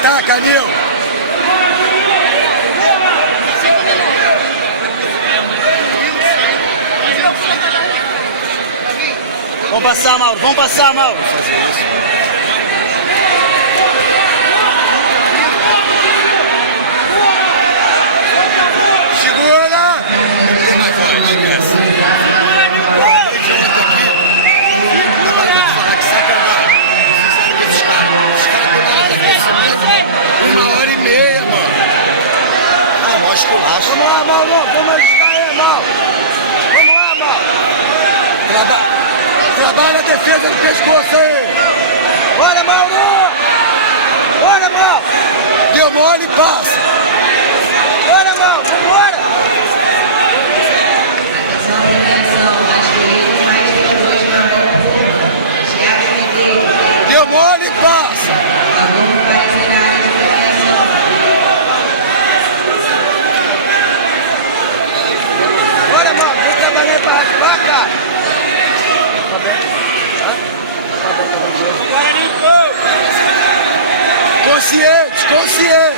ataca, Nil. Vamos passar, Mauro. Vamos passar, Mauro. Segura. Vamos lá, Mauro. Vamos ajustar aí, Mauro. Vamos lá, Mauro. Trabalha a defesa do pescoço aí. Bora, Mauro. Bora, Mauro. Deu mole e passa. Bora, Mauro. Vambora. Deu mole e passa. Bora, Mauro. Vem trabalhar aí pra raspar, cara. Tá bem? Hã? Tá bem, tá tranquilo. Bora, Nico. Consciente, consciente.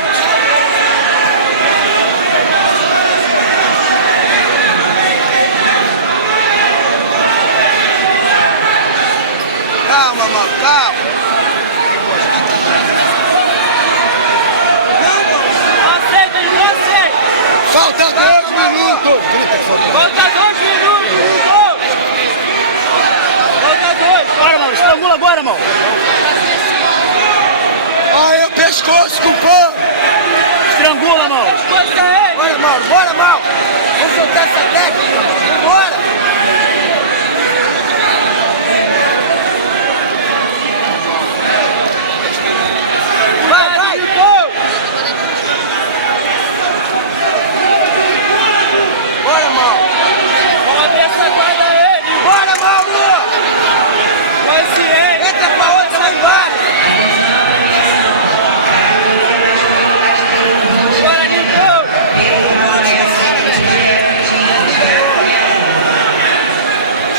Calma, Mauro. Calma. Falta 2 minutos. Falta 2 minutos! Falta 2! Bora, Mauro. Estrangula agora, Mauro. Aí o pescoço com o pano. Estrangula, Mauro. Bora, Mauro. Bora, Mauro. Vamos soltar essa técnica, Mauro. Bora. Vai, vai. Bora, Mauro. Vamos abrir essa guarda aí! Bora, Mauro. Vai se rei! Entra pra outra, vai embora. Bora, Nico!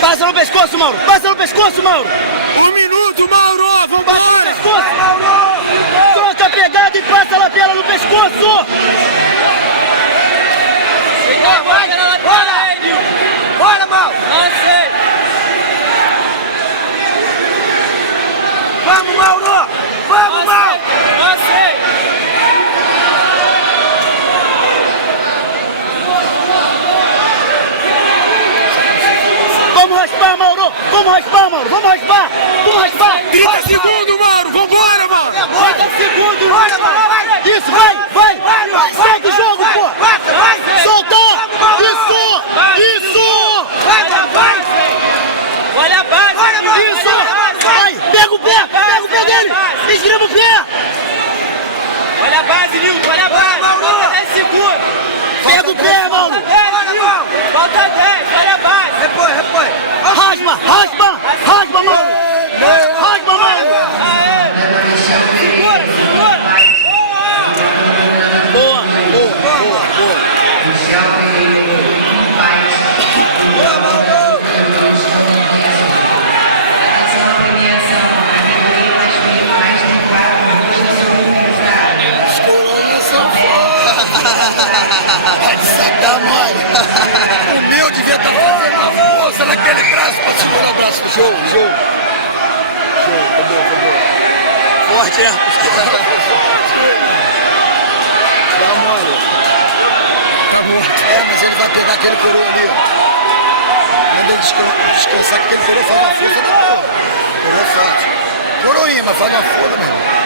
Passa no pescoço, Mauro. Passa no pescoço, Mauro. 1 minuto, Mauro. Vamos Passa no pescoço, Mauro. Troca a pegada e passa a lapela no pescoço. Vai. Bora. Bora, Mauro. Lancei! Vamos, Mauro. Vamos, Mauro. Lancei! Vamos raspar, Mauro. Vamos raspar, Mauro. Vamos raspar. Vamos raspar. 30 segundos, Mauro. Vambora, Mauro. 30 segundos. Bora, Mauro. Vai. Isso, vai. Segue o jogo, pô. Vai. Soltou. Isso. Vai. Olha a base! Olha, Mauro. Isso. Vai. Pega o pé dele. Esgrima o pé. Olha a base, Nilton! Olha a base! Mauro. Falta 10 segundos! Pega o pé, Mauro. Bora, Mauro! Falta 10! Olha a base! Repõe. Raspa, Mauro. Raspa, Mauro. Aê! Segura! Boa. Os coroinhas são foda. Dá mole. O meu devia estar fazendo uma força naquele braço pra segurar o braço do Show. Foi boa. Forte, né? Dá mole. É, mas ele vai pegar aquele coroa ali, ó. Quando ele descansar, que aquele coroa faz uma força da porra. Coroa fácil. Coroinha, mas faz uma força mesmo.